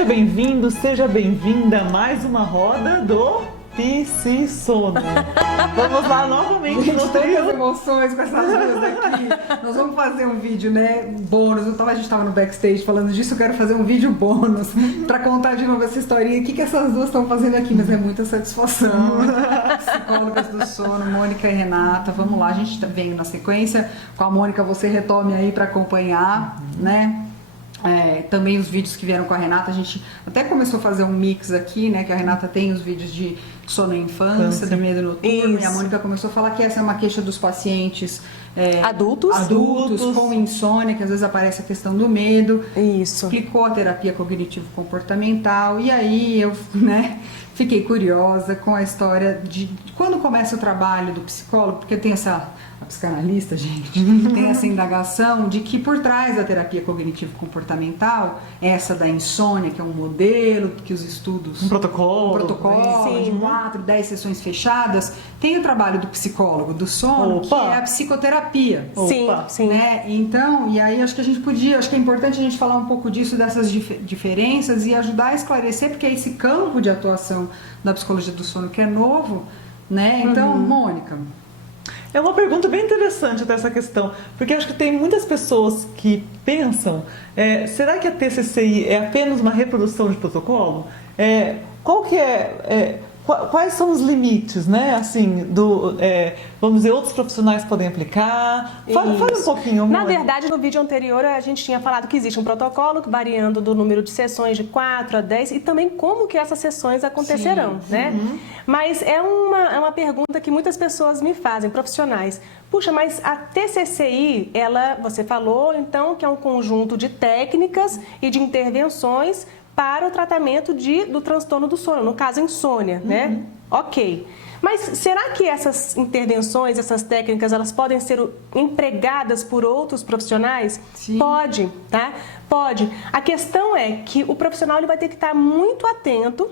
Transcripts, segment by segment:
Seja bem-vindo, seja bem-vinda a mais uma roda do Psi-Sono. Vamos lá novamente. Gente, tantas emoções com essas duas aqui. Nós vamos fazer um vídeo, né, bônus. A gente estava no backstage falando disso, eu quero fazer um vídeo bônus para contar de novo essa historinha. O que essas duas estão fazendo aqui, mas é muita satisfação. Psicólogas do sono, Mônica e Renata. Vamos lá, a gente vem na sequência. Com a Mônica, você retome aí para acompanhar, né? Também os vídeos que vieram com a Renata, a gente até começou a fazer um mix aqui, né? Que a Renata tem os vídeos de sono em infância, de medo noturno, e a Mônica começou a falar que essa é uma queixa dos pacientes adultos com insônia, que às vezes aparece a questão do medo. Isso. Explicou a terapia cognitivo-comportamental, e aí eu, né, fiquei curiosa com a história de quando começa o trabalho do psicólogo, porque tem a psicanalista, gente, tem essa indagação de que por trás da terapia cognitivo-comportamental, essa da insônia, que é um modelo, que os estudos... Um protocolo de 4, 10 sessões fechadas, tem o trabalho do psicólogo do sono, que é a psicoterapia. Sim. Né? Então, e aí acho que é importante a gente falar um pouco disso, dessas diferenças e ajudar a esclarecer, porque é esse campo de atuação da psicologia do sono que é novo, né? Então, Mônica... É uma pergunta bem interessante até essa questão, porque acho que tem muitas pessoas que pensam, será que a TCCI é apenas uma reprodução de protocolo? Quais são os limites, né? Assim, vamos dizer, outros profissionais podem aplicar? Fala um pouquinho. Na verdade, no vídeo anterior, a gente tinha falado que existe um protocolo variando do número de sessões de 4 a 10 e também como que essas sessões acontecerão, né? Mas é uma pergunta que muitas pessoas me fazem, profissionais. Puxa, mas a TCCI, você falou, então, que é um conjunto de técnicas e de intervenções para o tratamento do transtorno do sono, no caso, insônia, né? Ok. Mas será que essas intervenções, essas técnicas, elas podem ser empregadas por outros profissionais? Sim. Pode, tá? Pode. A questão é que o profissional ele vai ter que estar muito atento.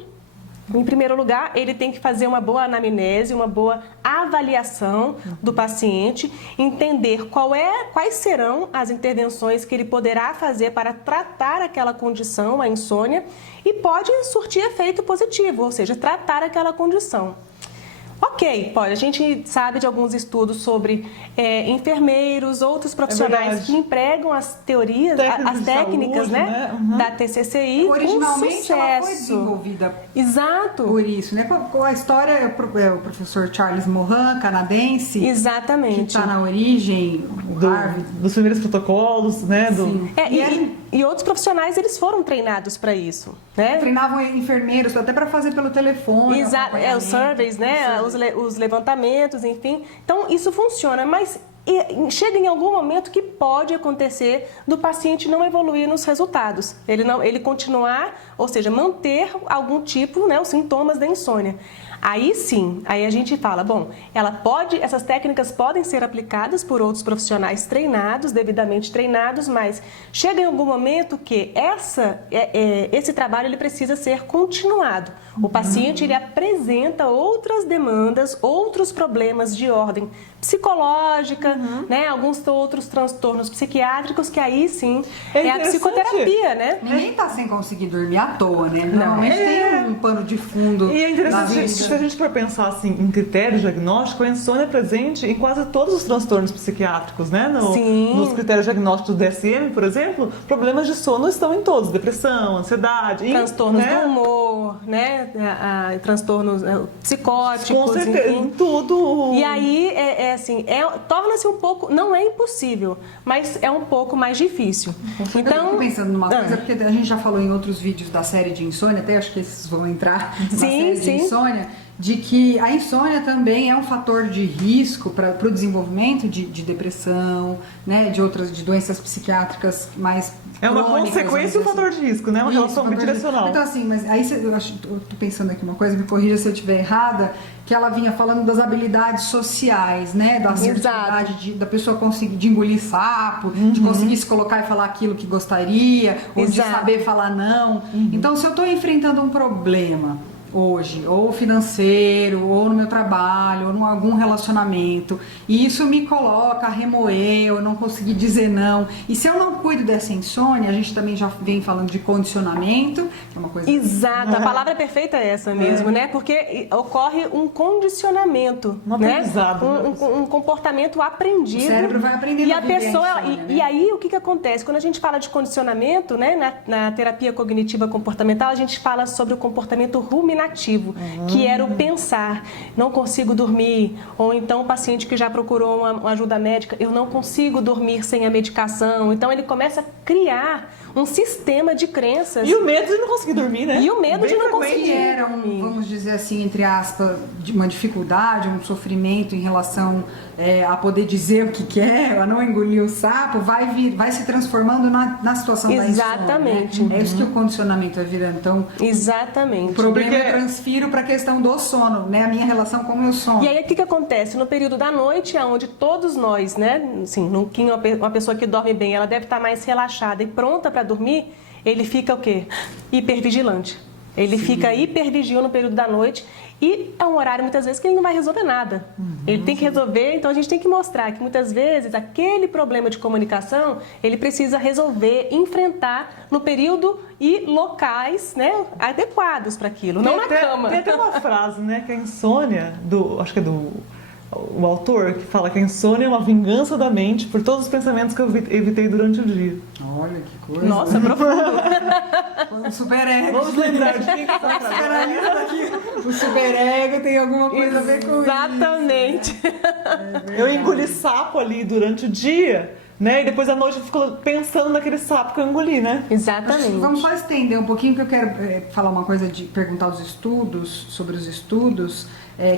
Em primeiro lugar, ele tem que fazer uma boa anamnese, uma boa avaliação do paciente, entender quais serão as intervenções que ele poderá fazer para tratar aquela condição, a insônia, e pode surtir efeito positivo, ou seja, tratar aquela condição. Ok, pode. A gente sabe de alguns estudos sobre enfermeiros, outros profissionais que empregam as teorias, as técnicas, saúde, né? Da TCCI originalmente com sucesso. Ela foi desenvolvida por isso, né? A história é o professor Charles Morin, canadense. Exatamente. Que está na origem dos primeiros protocolos, né? Sim. E outros profissionais, eles foram treinados para isso, né? Treinavam enfermeiros até para fazer pelo telefone. Exato, os surveys, né? Os levantamentos, enfim. Então, isso funciona, mas chega em algum momento que pode acontecer do paciente não evoluir nos resultados. Ele continuar, ou seja, manter algum tipo, né, os sintomas da insônia. Aí sim, aí a gente fala, bom, essas técnicas podem ser aplicadas por outros profissionais treinados, devidamente treinados, mas chega em algum momento que esse trabalho ele precisa ser continuado. O paciente ele apresenta outras demandas, outros problemas de ordem psicológica, né, alguns outros transtornos psiquiátricos, que aí sim é a psicoterapia, né? Ninguém está sem conseguir dormir à toa, né? Normalmente tem um pano de fundo. E é interessante, se a gente for pensar assim, em critério diagnóstico, a insônia é presente em quase todos os transtornos psiquiátricos, né? Nos critérios diagnósticos do DSM, por exemplo, problemas de sono estão em todos, depressão, ansiedade. Transtornos do humor, né? Transtornos psicóticos, com certeza, enfim. Tudo. E aí, torna-se um pouco, não é impossível, mas é um pouco mais difícil. Então, eu fico pensando numa coisa, porque a gente já falou em outros vídeos da série de insônia, até acho que esses vão entrar na série de insônia, de que a insônia também é um fator de risco para o desenvolvimento de depressão, né, de doenças psiquiátricas mais É uma consequência e um fator de risco, né? Uma relação bidirecional. Então assim, mas aí eu tô pensando aqui uma coisa, me corrija se eu estiver errada, que ela vinha falando das habilidades sociais, né? Da assertividade da pessoa conseguir de engolir sapo, de conseguir se colocar e falar aquilo que gostaria, ou de saber falar não. Então, se eu estou enfrentando um problema, hoje, ou financeiro, ou no meu trabalho, ou em algum relacionamento, e isso me coloca a remoer, eu não conseguir dizer não. E se eu não cuido dessa insônia, a gente também já vem falando de condicionamento, que é uma coisa... Exato, a palavra perfeita é essa mesmo, né? Porque ocorre um condicionamento, né? Um comportamento aprendido. O cérebro vai aprendendo e a pessoa insônia, né? E aí o que acontece? Quando a gente fala de condicionamento, né, na terapia cognitiva comportamental, a gente fala sobre o comportamento ruminativo, que era o pensar, não consigo dormir, ou então o paciente que já procurou uma ajuda médica, eu não consigo dormir sem a medicação. Então ele começa a criar um sistema de crenças. E o medo de não conseguir dormir, né? E o medo de não conseguir. Que era vamos dizer assim, entre aspas, uma dificuldade, um sofrimento em relação a poder dizer o que quer, a não engolir o sapo, vai se transformando na situação da insônia. Exatamente. Né? É isso que o condicionamento vai virando. Então, exatamente. O problema eu transfiro para a questão do sono, né? A minha relação com o meu sono. E aí o que acontece? No período da noite, onde todos nós, né? Assim, uma pessoa que dorme bem, ela deve estar mais relaxada e pronta para dormir, ele fica o quê? Hipervigilante. Ele fica hipervigil no período da noite e é um horário muitas vezes que ele não vai resolver nada. Ele tem que resolver, então a gente tem que mostrar que muitas vezes aquele problema de comunicação ele precisa resolver, enfrentar no período e locais, né, adequados para aquilo, não na cama. Tem até uma frase, né, que é a insônia, acho que é o autor, que fala que a insônia é uma vingança da mente por todos os pensamentos que eu evitei durante o dia. Olha que coisa. Nossa, profundo. O superego. Vamos lembrar de quem que está aqui. O superego tem alguma coisa a ver com isso. Exatamente. Eu engoli sapo ali durante o dia, né? E depois à noite eu fico pensando naquele sapo que eu engoli, né? Exatamente. Vamos só estender um pouquinho, que eu quero falar uma coisa perguntar os estudos, sobre os estudos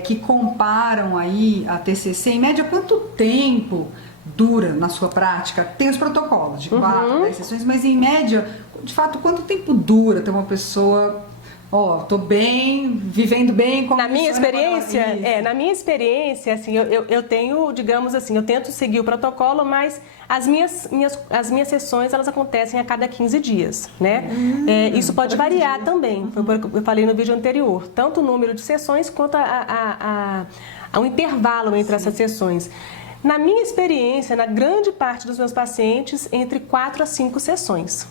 que comparam aí a TCC. Em média, quanto tempo dura na sua prática? Tem os protocolos de 4, 10 sessões, mas em média, de fato, quanto tempo dura ter uma pessoa... tô bem, vivendo bem. Na minha experiência, assim, eu tenho, digamos assim, eu tento seguir o protocolo, mas as minhas sessões, elas acontecem a cada 15 dias, né? Isso pode variar também, foi o que eu falei no vídeo anterior, tanto o número de sessões quanto o intervalo entre essas sessões. Na minha experiência, na grande parte dos meus pacientes, entre 4 a 5 sessões.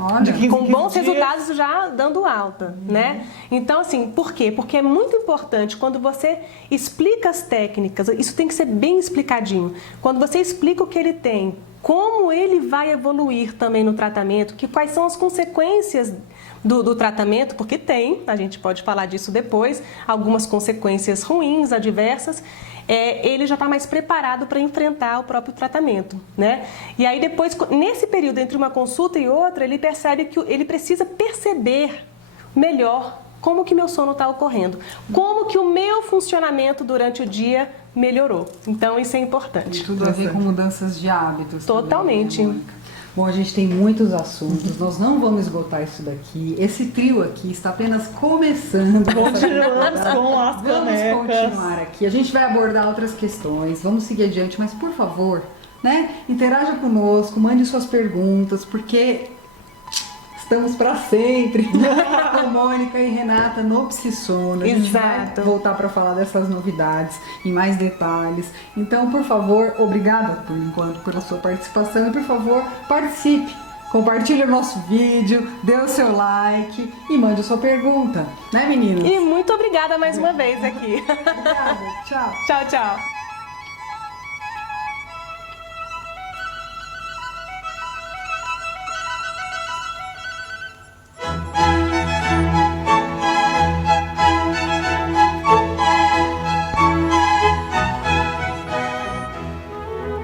Olha, com bons resultados já dando alta, né? Então, assim, por quê? Porque é muito importante quando você explica as técnicas, isso tem que ser bem explicadinho. Quando você explica o que ele tem, como ele vai evoluir também no tratamento, quais são as consequências do tratamento, porque tem, a gente pode falar disso depois, algumas consequências ruins, adversas, ele já está mais preparado para enfrentar o próprio tratamento, né? E aí depois, nesse período entre uma consulta e outra, ele percebe que ele precisa perceber melhor como que meu sono está ocorrendo, como que o meu funcionamento durante o dia melhorou. Então isso é importante. Tem tudo a ver com mudanças de hábitos. Totalmente. Também, né, bom, a gente tem muitos assuntos, nós não vamos esgotar isso daqui. Esse trio aqui está apenas começando. Continuamos com as canecas. Vamos continuar aqui. A gente vai abordar outras questões, vamos seguir adiante, mas por favor, né, interaja conosco, mande suas perguntas, porque estamos para sempre com Mônica e Renata no Psisono. A gente vai voltar para falar dessas novidades em mais detalhes. Então, por favor, obrigada por enquanto pela sua participação e, por favor, participe. Compartilhe o nosso vídeo, dê o seu like e mande a sua pergunta. Né, meninas? E muito obrigada mais uma vez aqui. Obrigada. Tchau. Tchau, tchau.